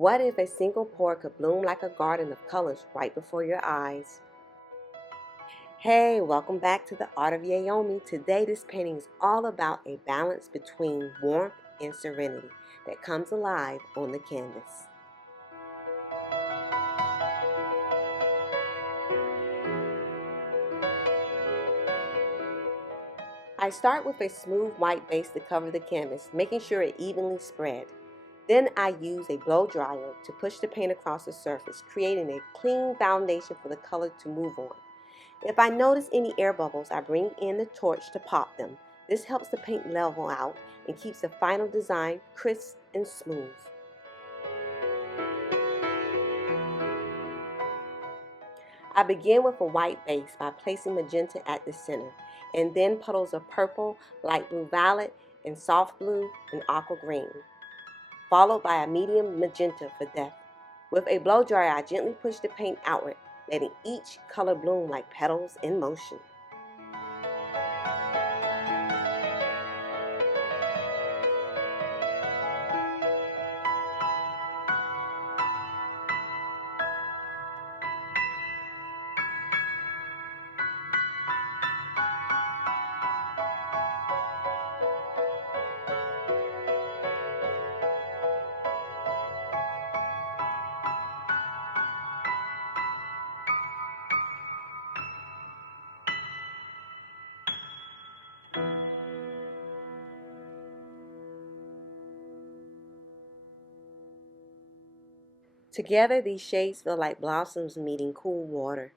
What if a single pour could bloom like a garden of colors right before your eyes? Hey, welcome back to the Art of Yaomi. Today this painting is all about a balance between warmth and serenity that comes alive on the canvas. I start with a smooth white base to cover the canvas, making sure it evenly spread. Then I use a blow dryer to push the paint across the surface, creating a clean foundation for the color to move on. If I notice any air bubbles, I bring in the torch to pop them. This helps the paint level out and keeps the final design crisp and smooth. I begin with a white base by placing magenta at the center, and then puddles of purple, light blue violet, and soft blue and aqua green, followed by a medium magenta for depth. With a blow dryer, I gently push the paint outward, letting each color bloom like petals in motion. Together, these shades feel like blossoms meeting cool water.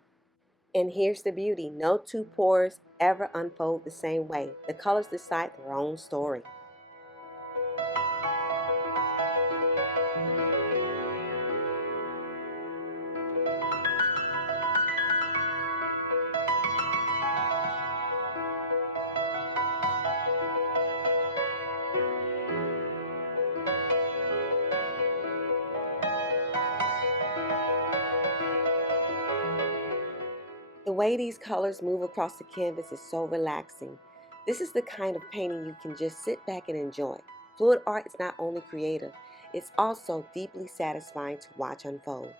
And here's the beauty, no two pours ever unfold the same way. The colors decide their own story. The way these colors move across the canvas is so relaxing. This is the kind of painting you can just sit back and enjoy. Fluid art is not only creative, it's also deeply satisfying to watch unfold.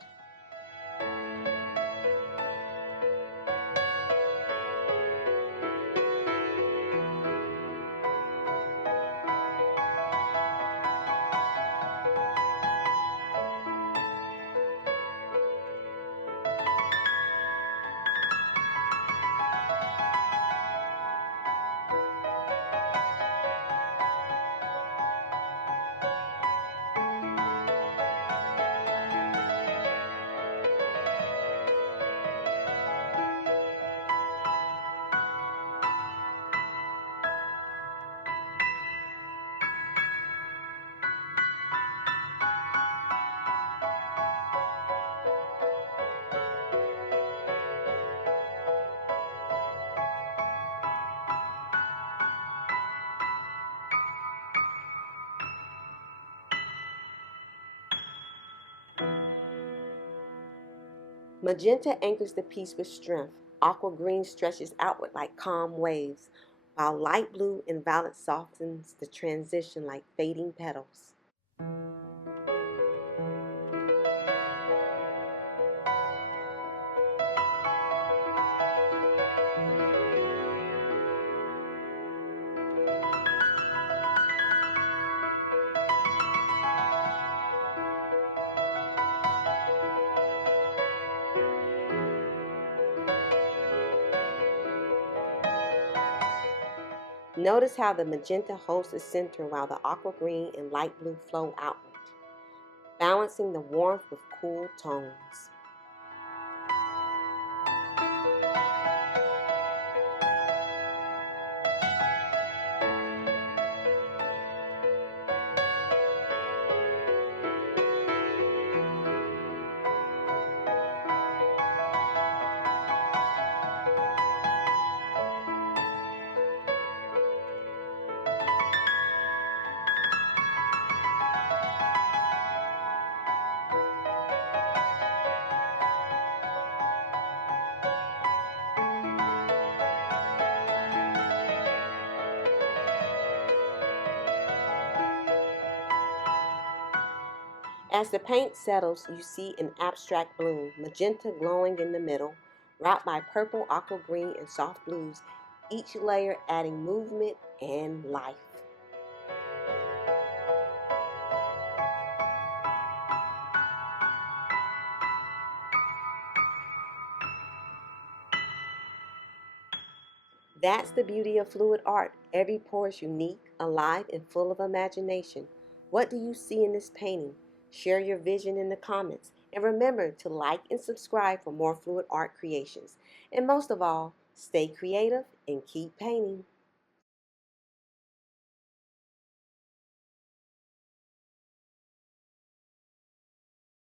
Magenta anchors the piece with strength. Aqua green stretches outward like calm waves, while light blue and violet softens the transition like fading petals. Notice how the magenta holds the center while the aqua green and light blue flow outward, balancing the warmth with cool tones. As the paint settles, you see an abstract bloom, magenta glowing in the middle, wrapped by purple, aqua green, and soft blues, each layer adding movement and life. That's the beauty of fluid art. Every pour is unique, alive, and full of imagination. What do you see in this painting? Share your vision in the comments. And remember to like and subscribe for more fluid art creations. And most of all, stay creative and keep painting.